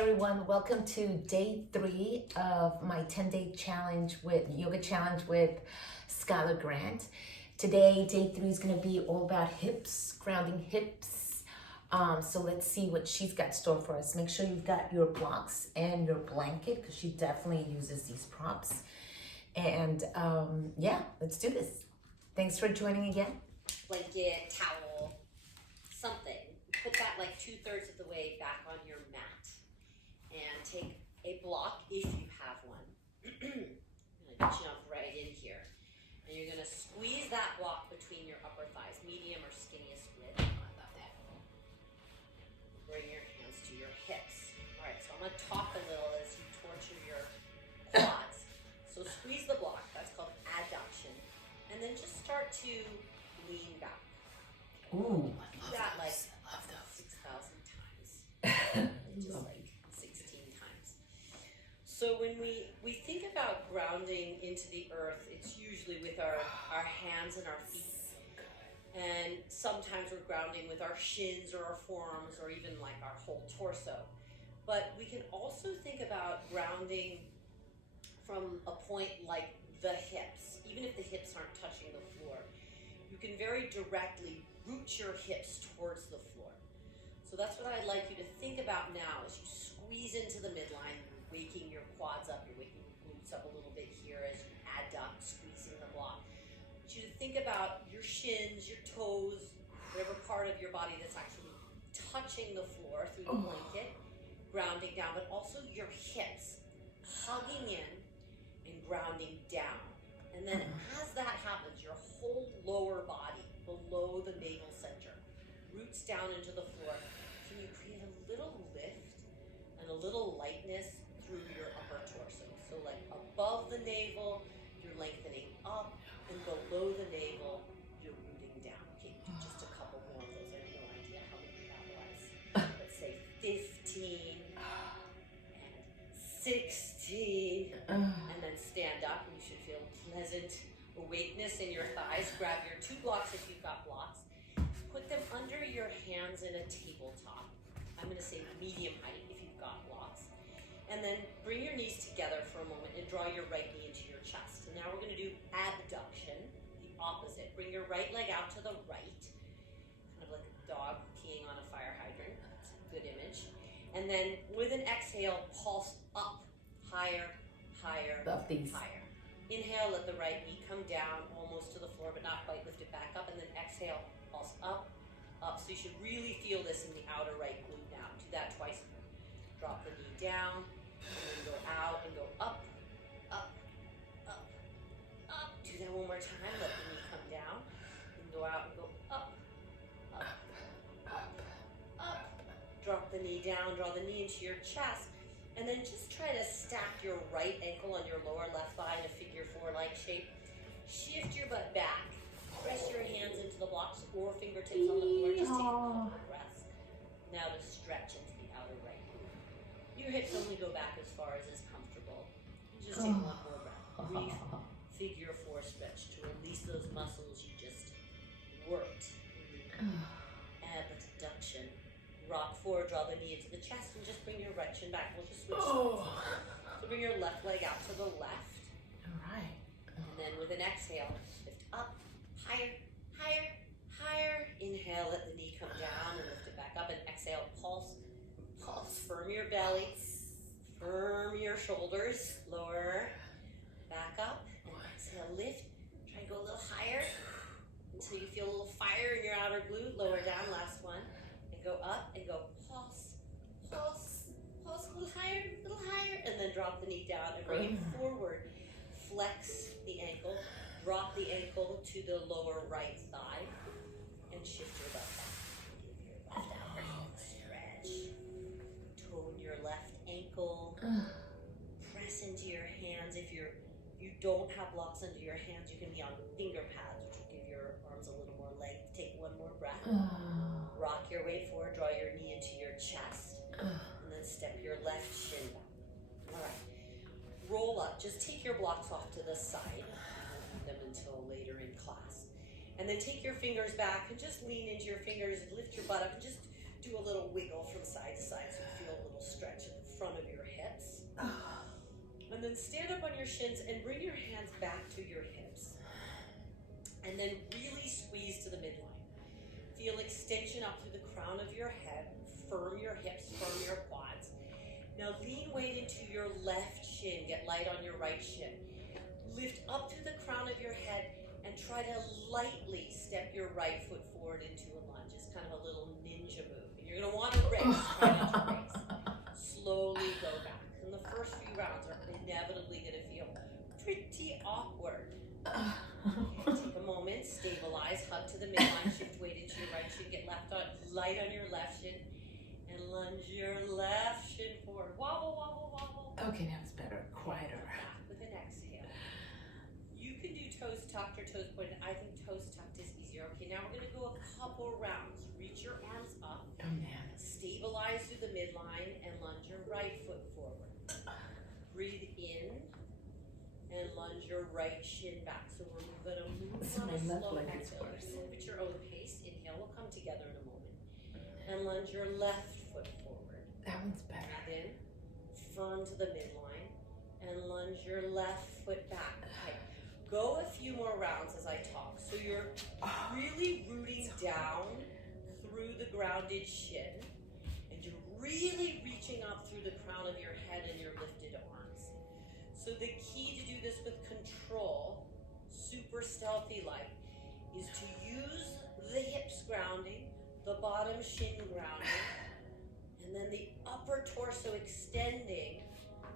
everyone, welcome to day 3 of my 10-day challenge with yoga challenge with schuylergrant. Today, day 3 is going to be all about hips, grounding hips. So let's see what she's got stored for us. Make sure you've got your blocks and your blanket because she definitely uses these props. And yeah, let's do this. Thanks for joining again. Blanket, towel, something. Put that like 2/3 of the way back on your mat. And take a block if you have one. I'm gonna jump right in here. And you're gonna squeeze that block between your upper thighs, medium or skinniest width. I love that. Bring your hands to your hips. All right, so I'm gonna talk a little as you torture your quads. So squeeze the block, that's called adduction. And then just start to lean back. Ooh, I Do love that those. like I love those. 6,000 times. Just like 16 times. So when we think about grounding into the earth, it's usually with our hands and our feet. And sometimes we're grounding with our shins or our forearms or even like our whole torso. But we can also think about grounding from a point like the hips. Even if the hips aren't touching the floor, you can very directly root your hips towards the floor. So that's what I'd like you to think about now as you squeeze into the midline. You're waking your quads up, you're waking your glutes up a little bit here as you adduct, squeezing the block. I want you to think about your shins, your toes, whatever part of your body that's actually touching the floor through the blanket, grounding down, but also your hips hugging in and grounding down. And then as that happens, your whole lower body below the navel center roots down into the floor. Can you create a little lift and a little lightness through your upper torso? So like above the navel, you're lengthening up, and below the navel, you're rooting down. Okay, do just a couple more of those. I have no idea how many that was. Let's say 15 and 16, and then stand up, and you should feel pleasant awakeness in your thighs. Grab your 2 blocks if you've got blocks. Put them under your hands in a tabletop. I'm going to say medium height if you've got blocks. And then bring your knees together for a moment and draw your right knee into your chest. And now we're going to do abduction, the opposite. Bring your right leg out to the right, kind of like a dog peeing on a fire hydrant. That's a good image. And then with an exhale, pulse up, higher, higher, higher. Inhale, let the right knee come down almost to the floor, but not quite. Lift it back up, and then exhale, pulse up, up. So you should really feel this in the outer right glute now. Do that twice. Drop the knee down, and then go out and go up, up, up, up. Do that one more time. Let the knee come down, and go out and go up, up, up, up. Drop the knee down, draw the knee into your chest. And then just try to stack your right ankle on your lower left thigh in a figure 4-like shape. Shift your butt back. Press your hands into the blocks or fingertips on the floor. Just take a couple breaths. Now to stretch into the outer right glute. Your hips only go back as far as is comfortable. Just take one more breath. Brief figure 4 stretch to release those muscles you just worked. Abduction. Rock forward, draw the knee into the chest, and just bring your right shin back. We'll just switch sides. So bring your left leg out to the left. All right. And then with an exhale, lift up, higher, higher, higher. Inhale, let the knee come down and lift it back up. And exhale, pulse, pulse. Firm your belly, firm your shoulders. Lower, back up, and exhale, lift. Try and go a little higher until you feel a little fire in your outer glute. Lower down, last one. Go up and go pulse, pulse, pulse, a little higher, and then drop the knee down and bring it forward. Flex the ankle, drop the ankle to the lower right thigh, and shift your butt back. Give your left out, stretch. Tone your left ankle. Press into your hands. If you don't have blocks under your hands, you can be on finger pads, which will give your arms a little more length. Take one more breath. Rock your weight forward, draw your knee into your chest, and then step your left shin back. All right, roll up, just take your blocks off to the side. We won't need them until later in class. And then take your fingers back and just lean into your fingers, lift your butt up, and just do a little wiggle from side to side so you feel a little stretch in the And then stand up on your shins and bring your hands back to your hips. And then really squeeze to the midline. Feel extension up through the crown of your head. Firm your hips, firm your quads. Now lean weight into your left shin. Get light on your right shin. Lift up through the crown of your head and try to lightly step your right foot forward into a lunge. It's kind of a little ninja move. And you're going to want to race, try not to race. Slowly go back. And the first few rounds are inevitably going to feel pretty awkward. Okay, take a moment, stabilize, hug to the midline, shift weight into your right shin, get light on your left shin, and lunge your left shin forward. Wobble, wobble, wobble. Okay, now it's better, quieter. Back with an exhale. You can do toes tucked or toes pointed. I think toes tucked is easier. Okay, now we're going to go a couple rounds. Reach your arms up. Oh man. Stabilize through the midline and lunge your right foot forward. Breathe in and lunge your right shin back. So we're going to move So on my a left slow leg is exhale. worse. Move at your own pace. Inhale, we'll come together in a moment. And lunge your left foot forward. That one's better. Breathe in, firm to the midline, and lunge your left foot back. Okay. Go a few more rounds as I talk. So you're really rooting down through the grounded shin, and you're really reaching up through the crown of your head and your lifted arms. So the key to do this with control, super stealthy like, is to use the hips grounding, the bottom shin grounding, and then the upper torso extending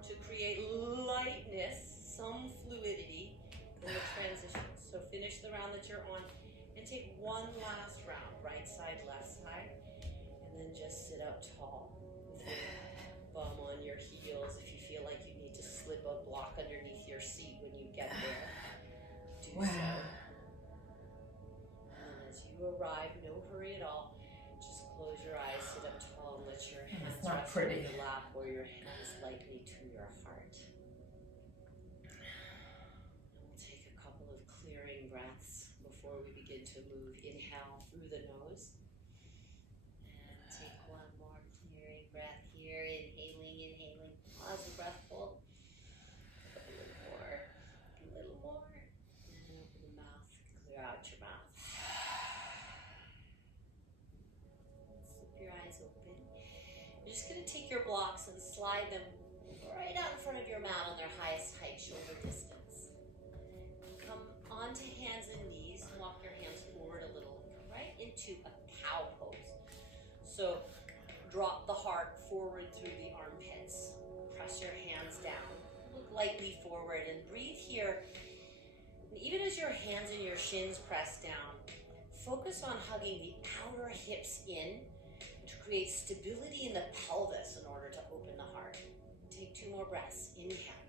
to create lightness, some fluidity in the transition. So finish the round that you're on and take one last round, right side, left side, and then just sit up tall with your bum on your heels. If you feel like you need to slip a block underneath your seat when you get there, do so. And as you arrive, no hurry at all, just close your eyes, sit up tall, and let your hands rest on your lap or your hands lightly to your heart. And we'll take a couple of clearing breaths before we begin to move. Inhale through the nose. And take one more clearing breath here. Inhaling. Pause the breath, hold. A little more. And open the mouth. Clear out your mouth. Slip your eyes open. You're just going to take your blocks and slide them right out in front of your mat on their highest height, shoulder distance. Come onto hands and knees and walk your hands forward a little and come right into a cow pose. So drop the heart forward through the armpits. Press your hands down. Look lightly forward and breathe here. And even as your hands and your shins press down, focus on hugging the outer hips in to create stability in the pelvis in order to open the heart. Take 2 more breaths. Inhale.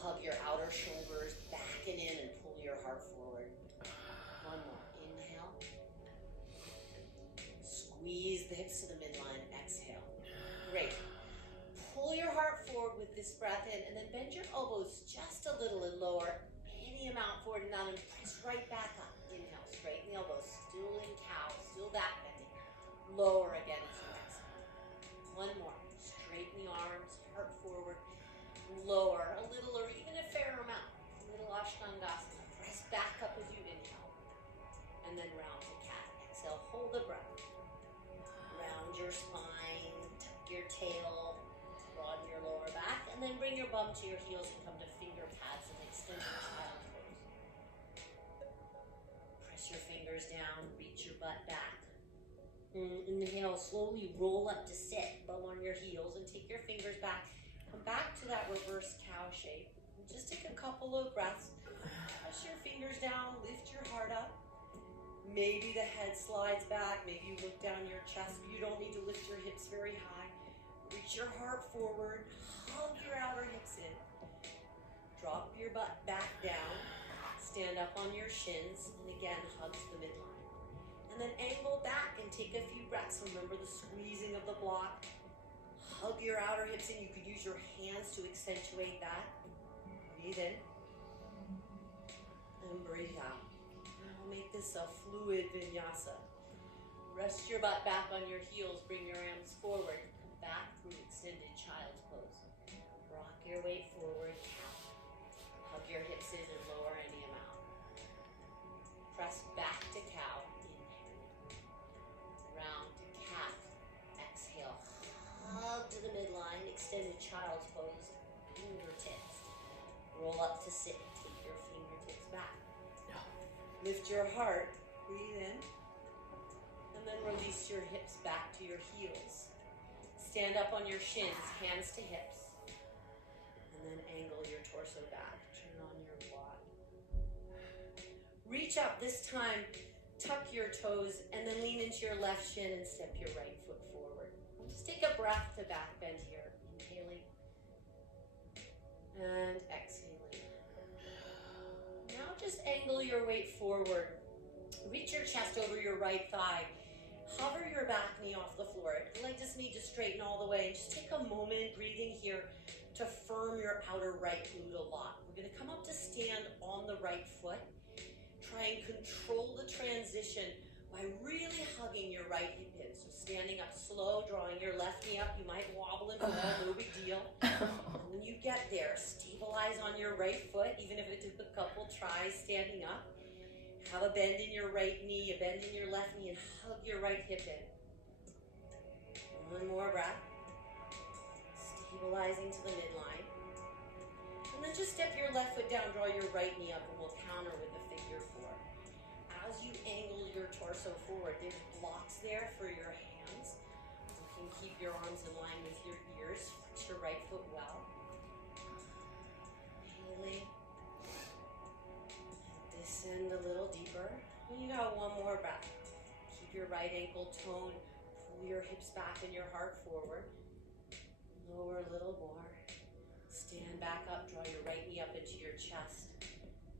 Hug your outer shoulders back and in and pull your heart forward. 1 more. Inhale. Squeeze the hips to the midline. Exhale. Great. Pull your heart forward with this breath in and then bend your elbows just a little and lower any amount forward and down and press right back up. Inhale. Straighten the elbows. Still in cow. Still back bending. Lower again as you exhale. 1 more. Straighten the arms, heart forward, lower a little or even a fair amount. A little Ashtangasana. Press back up as you inhale. And then round to cat. Exhale, hold the breath. Round your spine, tuck your tail, broaden your lower back, and then bring your bum to your heels and come to finger pads and extend your child's pose. Press your fingers down, reach your butt back. Inhale, slowly roll up to sit, bum on your heels, and take your fingers back. Come back to that reverse cow shape. And just take a couple of breaths. Press your fingers down, lift your heart up. Maybe the head slides back, maybe you look down your chest. You don't need to lift your hips very high. Reach your heart forward, hug your outer hips in. Drop your butt back down, stand up on your shins, and again, hug to the midline. And then angle back and take a few breaths. Remember the squeezing of the block. Hug your outer hips in. You could use your hands to accentuate that. Breathe in. And breathe out. And we'll make this a fluid vinyasa. Rest your butt back on your heels. Bring your arms forward. Come back through extended child's pose. Rock your weight forward. Press back to cow. Inhale. Round to cat. Exhale. Hug to the midline. Extended child's pose. Fingertips. Roll up to sit. Take your fingertips back. Lift your heart. Breathe in. And then release your hips back to your heels. Stand up on your shins, hands to hips. And then angle your torso back. Turn on your quad. Reach up this time. Tuck your toes and then lean into your left shin and step your right foot forward. Just take a breath to back bend here. Inhaling and exhaling. Now just angle your weight forward. Reach your chest over your right thigh. Hover your back knee off the floor. The leg just need to straighten all the way. And just take a moment breathing here to firm your outer right glute a lot. We're going to come up to stand on the right foot. Try and control the transition by really hugging your right hip in. So standing up slow, drawing your left knee up. You might wobble and fall, no big deal. And when you get there, stabilize on your right foot, even if it took a couple tries standing up. Have a bend in your right knee, a bend in your left knee, and hug your right hip in. One more breath. Stabilizing to the midline. And then just step your left foot down, draw your right knee up, and we'll counter with the figure four. As you angle your torso forward, there's blocks there for your hands. You can keep your arms in line with your ears. Flex your right foot well. Inhaling. Descend a little deeper. And you got one more breath. Keep your right ankle toned. Pull your hips back and your heart forward. Lower a little more. Stand back up. Draw your right knee up into your chest.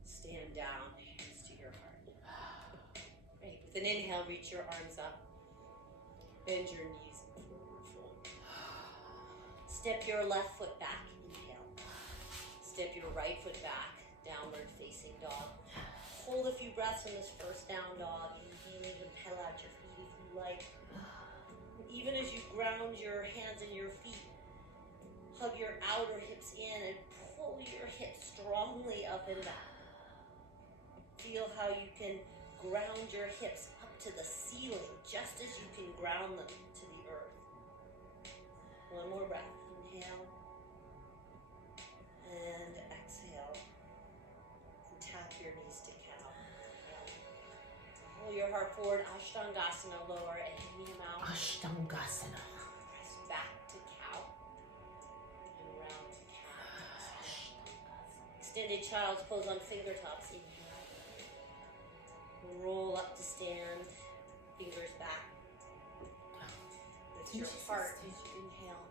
Stand down. Hands to your heart. Great. With an inhale, reach your arms up. Bend your knees and forward fold. Step your left foot back. Inhale. Step your right foot back. Downward facing dog. Hold a few breaths in this first down dog. Inhaling and pedal out your feet if you like. Even as you ground your hands and your feet, hug your outer hips in and pull your hips strongly up and back. Feel how you can ground your hips up to the ceiling just as you can ground them to the earth. One more breath. Inhale and exhale. Tap your knees to cow. Pull your heart forward. Ashtangasana. Lower and medium out. Ashtangasana. Press back to cow. And round to cat. Extended child's pose on fingertips. Inhale. Roll up to stand. Fingers back. Lift your heart as you inhale.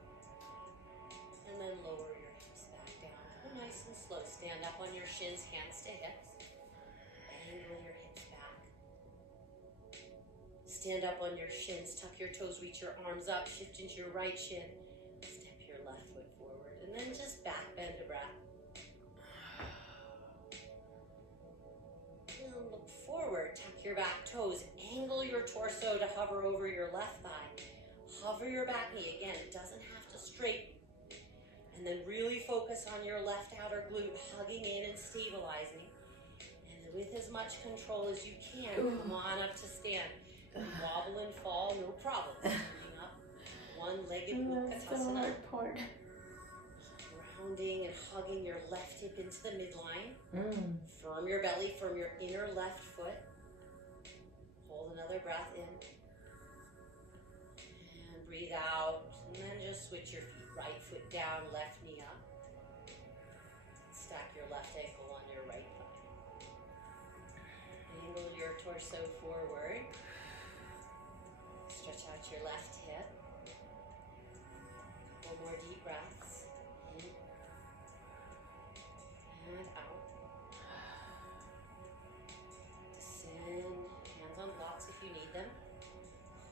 And then lower your hips back down. Go nice and slow. Stand up on your shins, hands to hips. Angle your hips back. Stand up on your shins, tuck your toes, reach your arms up, shift into your right shin. Step your left foot forward, and then just back bend a breath. And look forward, tuck your back toes, angle your torso to hover over your left thigh. Hover your back knee, again, it doesn't have to straighten. And then really focus on your left outer glute, hugging in and stabilizing. And with as much control as you can, come on up to stand. Wobble and fall, no problem. Standing up, one-legged Utkatasana. Grounding and hugging your left hip into the midline. Firm your belly, firm your inner left foot. Hold another breath in. And breathe out. And then just switch your feet. Right foot down, left knee up. Stack your left ankle on your right thigh. Angle your torso forward. Stretch out your left hip. Couple more deep breaths. In and out. Descend. Hands on blocks if you need them.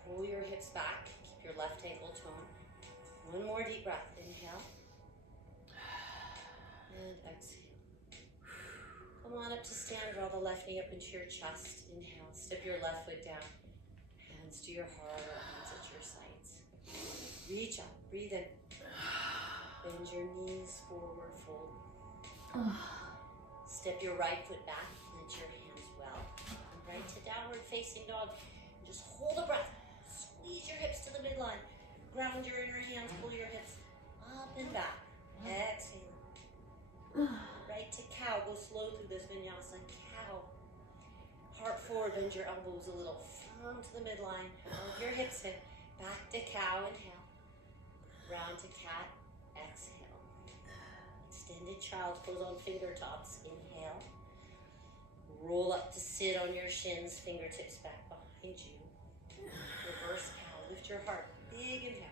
Pull your hips back. Keep your left ankle toned. One more deep breath. Inhale. And exhale. Come on up to stand. Draw the left knee up into your chest. Inhale. Step your left foot down. Hands to your heart or hands at your sides. Reach up. Breathe in. Bend your knees forward. Fold. Step your right foot back. Plant your hands well. right to downward facing dog. And just hold a breath. Squeeze your hips to the midline. Ground your inner hands, pull your hips up and back. Exhale. Right to cow. Go slow through this vinyasa. Cow. Heart forward, bend your elbows a little. Firm to the midline. Hold your hips in. Back to cow, inhale. Round to cat, exhale. Extended child's pose on finger tops, inhale. Roll up to sit on your shins, fingertips back behind you. Reverse cow, lift your heart, big inhale.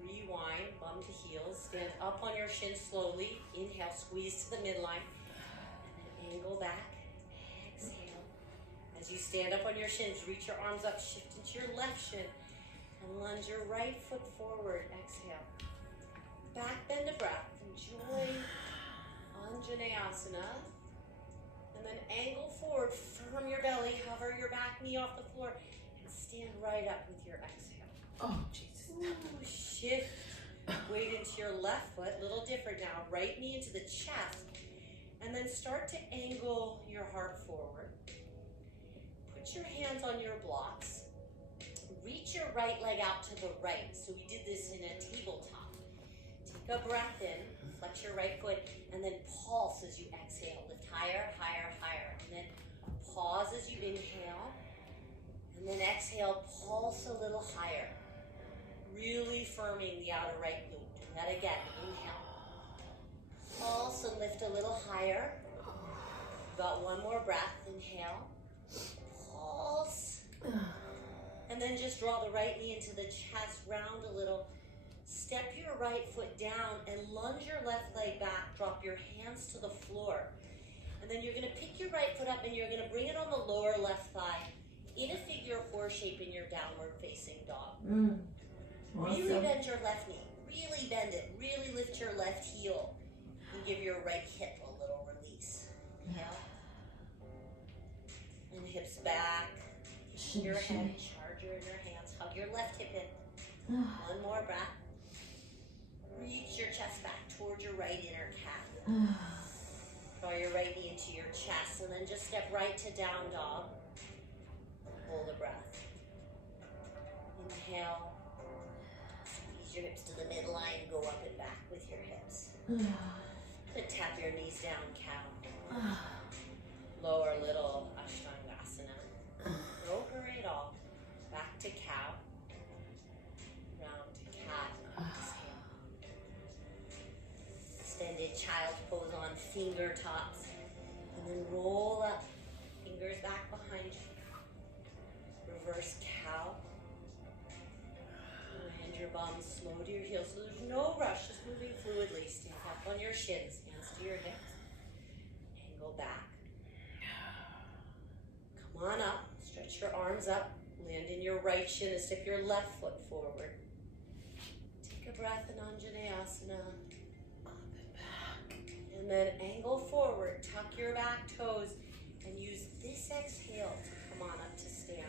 Rewind, bum to heels, stand up on your shins slowly. Inhale, squeeze to the midline. And then angle back, exhale. As you stand up on your shins, reach your arms up, shift into your left shin. And lunge your right foot forward, exhale. Back bend a breath, enjoy Anjaneyasana. And then angle forward, firm your belly, hover your back knee off the floor, and stand right up with your exhale. Oh, Jesus. Ooh, shift weight into your left foot, a little different now. Right knee into the chest, and then start to angle your heart forward. Put your hands on your blocks. Reach your right leg out to the right. So we did this in a tabletop. Take a breath in, flex your right foot, and then pulse as you exhale. Lift higher, higher, higher. And then pause as you inhale. And then exhale, pulse a little higher. Really firming the outer right glute. Do that again. Inhale. Pulse and lift a little higher. Got one more breath. Inhale. Pulse. And then just draw the right knee into the chest, round a little. Step your right foot down and lunge your left leg back. Drop your hands to the floor. And then you're gonna pick your right foot up and you're gonna bring it on the lower left thigh in a figure four shape in your downward facing dog. Awesome. Really bend your left knee, really bend it. Really lift your left heel and give your right hip a little release. Inhale. And hips back, your head, charge your inner hands, hug your left hip in. One more breath. Reach your chest back towards your right inner calf. Draw your right knee into your chest and then just step right to down dog. Hold a breath. Inhale. Squeeze your hips to the midline, go up and back with your hips. And tap your knees down, cow. Lower little Ashtangasana. No hurry at all. Back to cow. Round to cat. Exhale. Extended child's pose on finger tops. And then roll up. Fingers back behind you. Reverse cow. Land your bum slow to your heels. So there's no rush, just moving fluidly. Stand up on your shins, hands to your hips. Angle back. Come on up. Stretch your arms up. Land in your right shin and step your left foot forward. Take a breath in Anjaneyasana. Up and back. And then angle forward. Tuck your back toes and use this exhale to come on up to stand.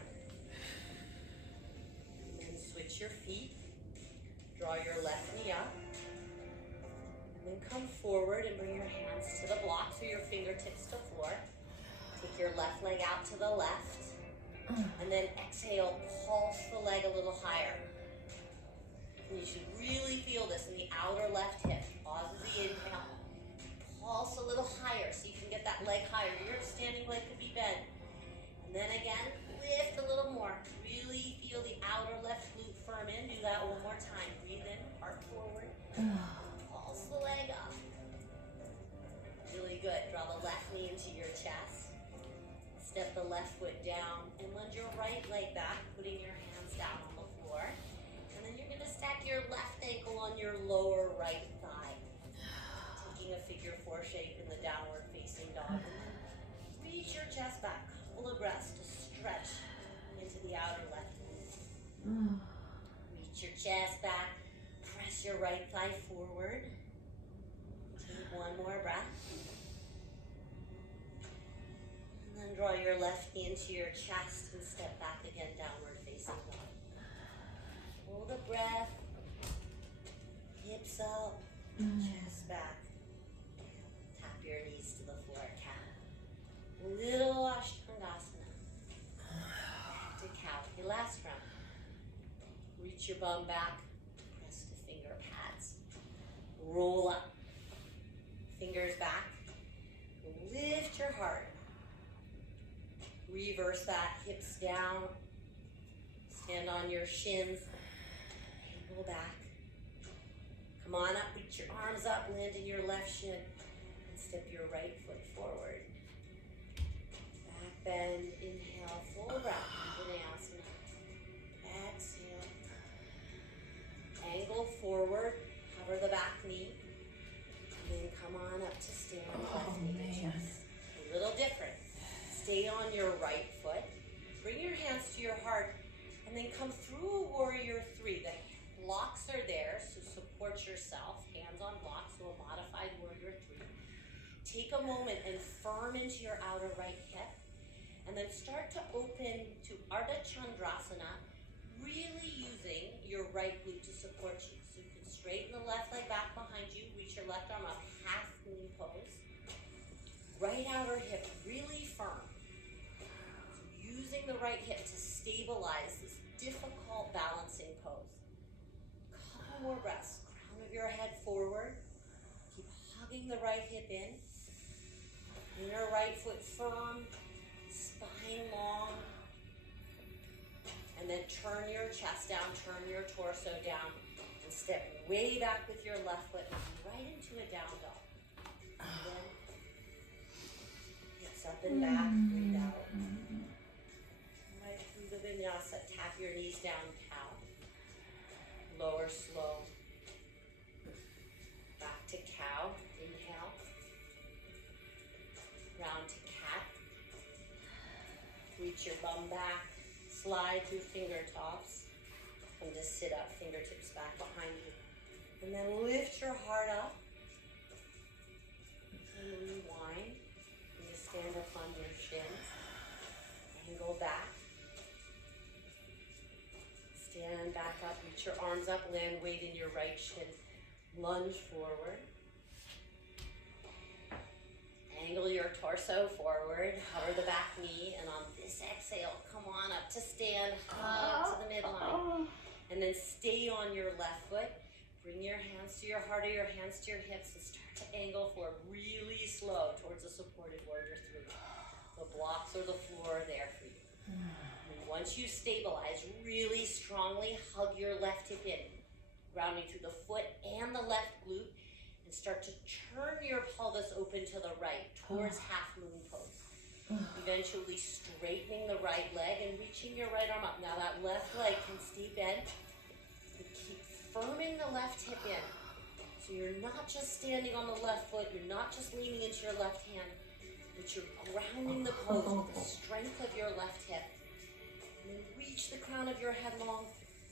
And then switch your feet. Draw your left knee up. And then come forward and bring your hands to the block so your fingertips to floor. Take your left leg out to the left. And then exhale, pulse the leg a little higher. And you should really feel this in the outer left hip. Pause as the inhale. Pulse a little higher so you can get that leg higher. Your standing leg could be bent. And then again, lift a little more. Really feel the outer left glute firm in. Do that one more time. Breathe in, heart forward. Pulse the leg up. Really good. Draw the left knee into your chest. Step the left foot down and lunge your right leg back, putting your hands down on the floor. And then you're going to stack your left ankle on your lower right thigh. Taking a figure four shape in the downward facing dog. And then reach your chest back, couple of breaths to stretch into the outer left knee. Reach your chest back, press your right thigh forward. Take one more breath. And then draw your left knee into your chest and step back again, downward facing dog. Hold a breath. Hips up, chest back. Tap your knees to the floor, cat. Little Ashtanga reach your bum back, press to finger pads. Roll up, fingers back. Lift your heart. Reverse that, hips down. Stand on your shins. Angle back. Come on up, reach your arms up, land in your left shin. And step your right foot forward. Back bend, inhale, full breath. Vinyasana. Exhale. Angle forward, cover the back knee. And then come on up to stand, left knee to chest. A little different. Stay on your right foot. Bring your hands to your heart. And then come through a warrior three. The blocks are there, so support yourself. Hands on blocks, so a modified warrior three. Take a moment and firm into your outer right hip. And then start to open to Ardha Chandrasana, really using your right glute to support you. So you can straighten the left leg back behind you, reach your left arm up, half moon pose. Right outer hip really firm. So using the right hip to stabilize this difficult balancing pose. Couple more breaths. Crown of your head forward. Keep hugging the right hip in. Inner right foot firm. Spine long. And then turn your chest down, turn your torso down, and step way back with your left foot right into a down dog. And then hips up and back, breathe out. Right through the vinyasa, tap your knees down, cow. Lower slow. Back to cow, inhale. Round to cat. Reach your bum back, slide through finger tops. Come to sit up, fingertips back behind you. And then lift your heart up. And rewind. And you stand up on your shins. Angle back. Stand back up, reach your arms up, land weight in your right shin. Lunge forward. Angle your torso forward, hover the back knee, and on this exhale, come on up to stand, hug to the midline. And then stay on your left foot. Bring your hands to your heart or your hands to your hips and start to angle forward really slow towards a supported warrior three. The blocks or the floor are there for you. And once you stabilize, really strongly hug your left hip in, grounding through the foot and the left glute. Start to turn your pelvis open to the right towards half moon pose. Eventually straightening the right leg and reaching your right arm up. Now that left leg can stay bent. You keep firming the left hip in. So you're not just standing on the left foot, you're not just leaning into your left hand, but you're grounding the pose with the strength of your left hip. And then reach the crown of your head long,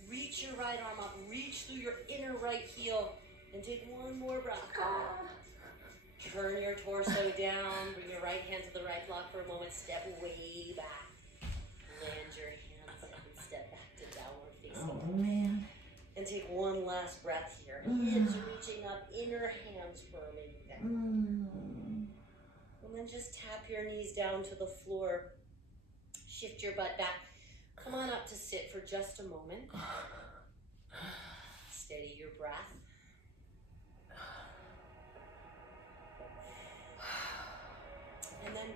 reach your right arm up, reach through your inner right heel, and take one more breath. Turn your torso down, bring your right hand to the right block for a moment, step way back. Land your hands up and step back to downward facing. Oh man. And take one last breath here. Hips reaching up, inner hands firming down. And then just tap your knees down to the floor. Shift your butt back. Come on up to sit for just a moment. Steady your breath. And then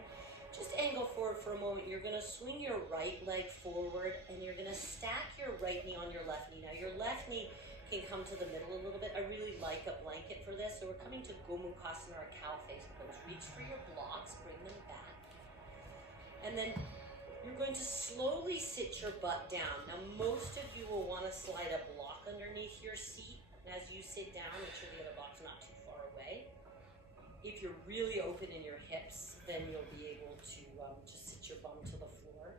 just angle forward for a moment. You're going to swing your right leg forward and you're going to stack your right knee on your left knee. Now your left knee can come to the middle a little bit. I really like a blanket for this. So we're coming to Gomukhasana or cow face pose. Reach for your blocks, bring them back. And then you're going to slowly sit your butt down. Now most of you will want to slide a block underneath your seat. And as you sit down, make sure the other block's not too far away. If you're really open in your hips, then you'll be able to just sit your bum to the floor.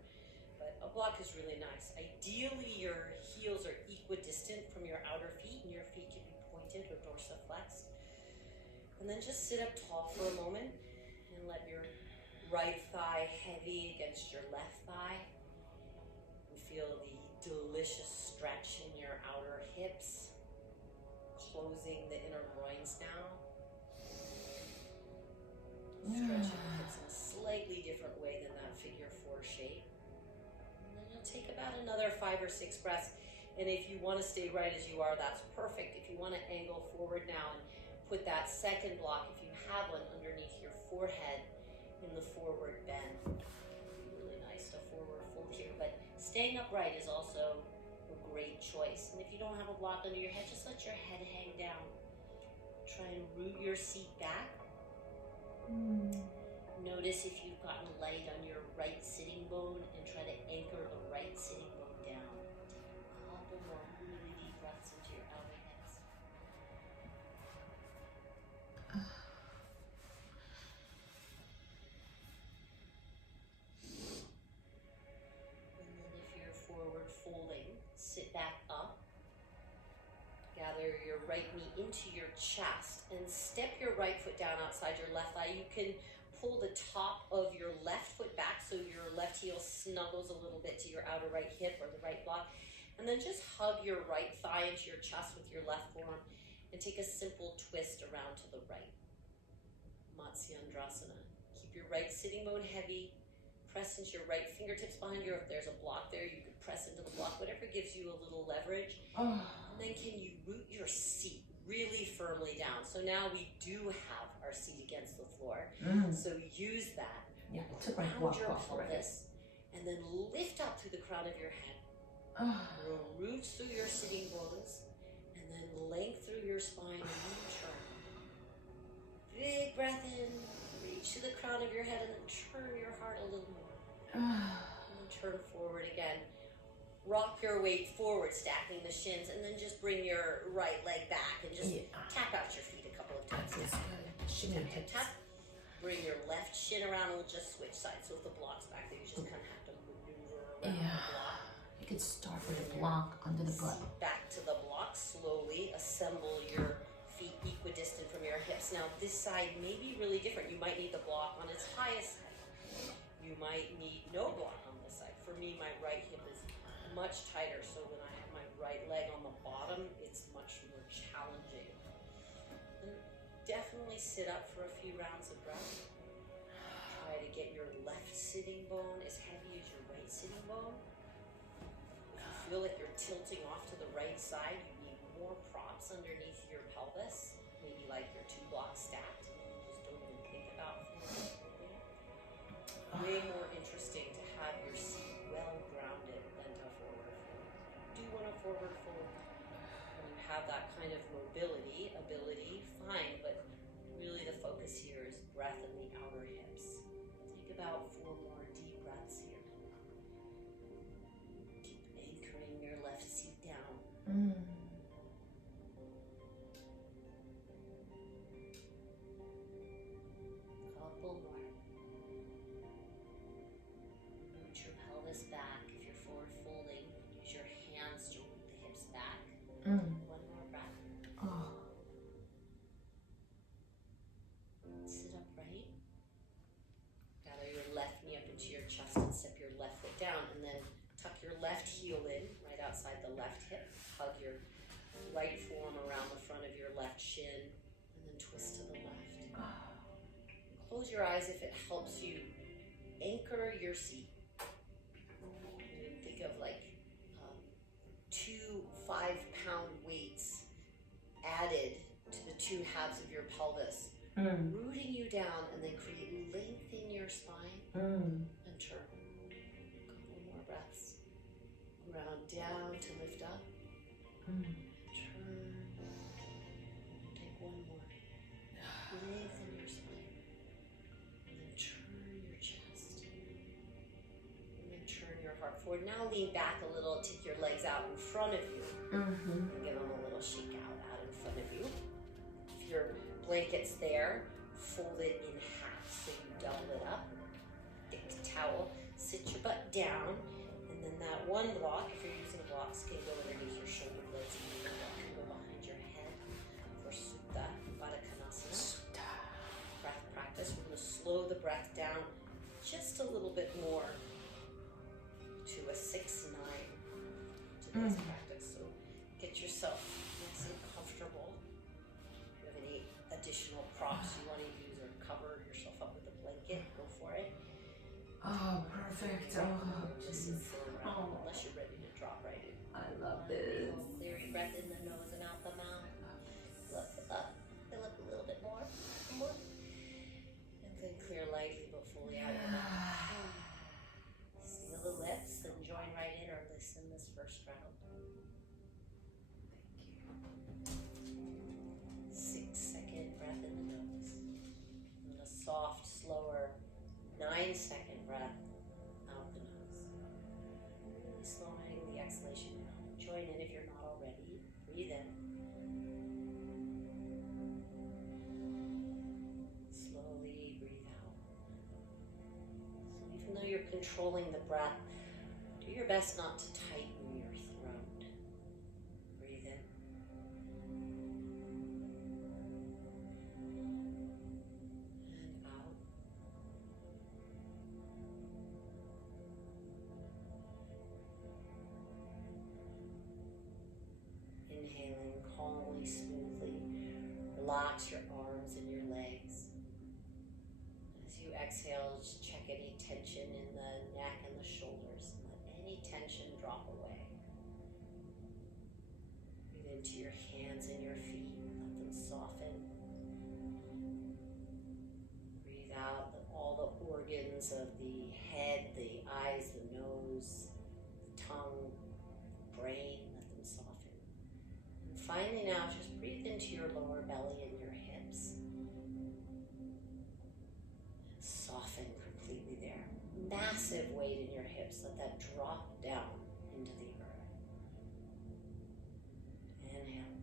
But a block is really nice. Ideally, your heels are equidistant from your outer feet, and your feet can be pointed or dorsiflexed. And then just sit up tall for a moment, and let your right thigh heavy against your left thigh. And feel the delicious stretch in your outer hips, closing the inner groins now. Stretching the hips in a slightly different way than that figure four shape. And then you'll take about another 5 or 6 breaths. And if you want to stay right as you are, that's perfect. If you want to angle forward now and put that second block, if you have one, underneath your forehead in the forward bend. It'd be really nice to forward fold here, but staying upright is also a great choice. And if you don't have a block under your head, just let your head hang down. Try and root your seat back. Notice if you've gotten light on your right sitting bone and try to anchor the right sitting bone down. Take a couple more really deep breaths into your outer hips. And then if you're forward folding, sit back up. Gather your right knee into your chest and step your right foot down outside your left thigh. You can pull the top of your left foot back so your left heel snuggles a little bit to your outer right hip or the right block. And then just hug your right thigh into your chest with your left forearm and take a simple twist around to the right. Matsyendrasana. Keep your right sitting bone heavy. Press into your right fingertips behind you. If there's a block there, you could press into the block, whatever gives you a little leverage. And then can you root your seat really firmly down? So now we do have our seat against the floor. So use that. Yeah, I took my Round block your off already. pelvis and then lift up through the crown of your head. Roots through your sitting bones and then length through your spine and then turn. Big breath in, reach to the crown of your head and then turn your heart a little more. And then turn forward again. Rock your weight forward, stacking the shins, and then just bring your right leg back and just tap out your feet a couple of times. That's good. Shimmy hips. Tap. Bring your left shin around and we'll just switch sides. So if the block's back there, you just kind of have to maneuver around the block. You could start with a block under the butt. Back to the block, slowly assemble your feet equidistant from your hips. Now this side may be really different. You might need the block on its highest height. You might need no block on this side. For me, my right hip is much tighter, so when I have my right leg on the bottom, it's much more challenging. And definitely sit up for a few rounds of breath. Try to get your left sitting bone as heavy as your right sitting bone. If you feel like you're tilting off to the right side, you need more props underneath your pelvis, maybe like your two blocks stacked. Just don't even think about forward folding. Way more interesting to have your seat well grounded than to forward fold. Do you want to forward fold when you have that kind of mobility, ability, fine, but really the focus here is breath in the outer hips. Take about 4 more deep breaths here. Keep anchoring your left seat down. Couple more. Root your pelvis back. If you're forward folding, use your hands to root the hips back. One more breath. Sit upright. Gather your left knee up into your chest and step your left foot down. And then tuck your left heel in right outside the left hip. Hug your right forearm around the front of your left shin. And then twist to the left. Close your eyes if it helps you anchor your seat. And think of like 2 5-pound weights added to the 2 halves of your pelvis, rooting you down and then create length in your spine and turn. A couple more breaths. Ground down to lift up. Turn. Take one more. Lengthen your spine. And then turn your chest. And then turn your heart forward. Now lean back a little, take your legs out in front of you. And give them a little shake out in front of you. If your blanket's there, fold it in half so you double it up. Thick towel, sit your butt down, and then that one block, if you're using blocks, can go underneath your shoulder blades and the block can go behind your head for Sutta, Baddha Konasana. Breath practice. We're going to slow the breath down just a little bit more to a 6-9 today's practice. So get yourself nice and comfortable. If you have any additional props you want to use or cover yourself up with a blanket, go for it. Oh, perfect. Listen for a round, unless you're ready to drop right in. I love this. controlling the breath, do your best not to tighten your throat. Breathe in. And out. Inhaling calmly, smoothly. Relax your arms and your legs. As you exhale, just check any tension in the neck and the shoulders. Let any tension drop away. Breathe into your hands and your feet. Let them soften. Breathe out all the organs of the head, the eyes, the nose, the tongue, brain. Let them soften. And finally now, just breathe into your lower belly and your hips. Soften completely there. Massive weight in your hips. Let that drop down into the earth. Inhale.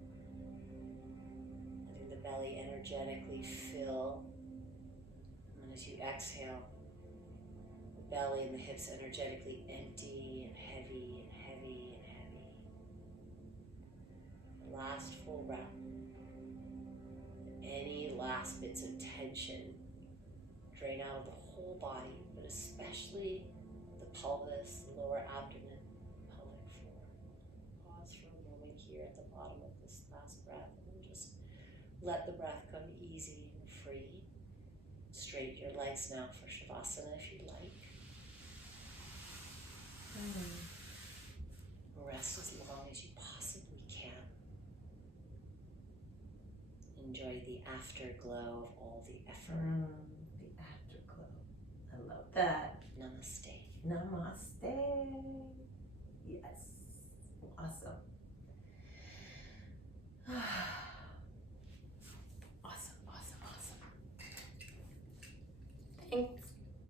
Letting the belly energetically fill. And as you exhale, the belly and the hips energetically empty and heavy and heavy and heavy. The last full breath. Any last bits of tension drain out of the whole body, but especially the pelvis, the lower abdomen, pelvic floor. Pause for a moment here at the bottom of this last breath, and then just let the breath come easy and free. Straighten your legs now for Shavasana if you'd like. Rest as long as you possibly can. Enjoy the afterglow of all the effort. The afterglow. I love that. Namaste. Namaste. Yes. Awesome.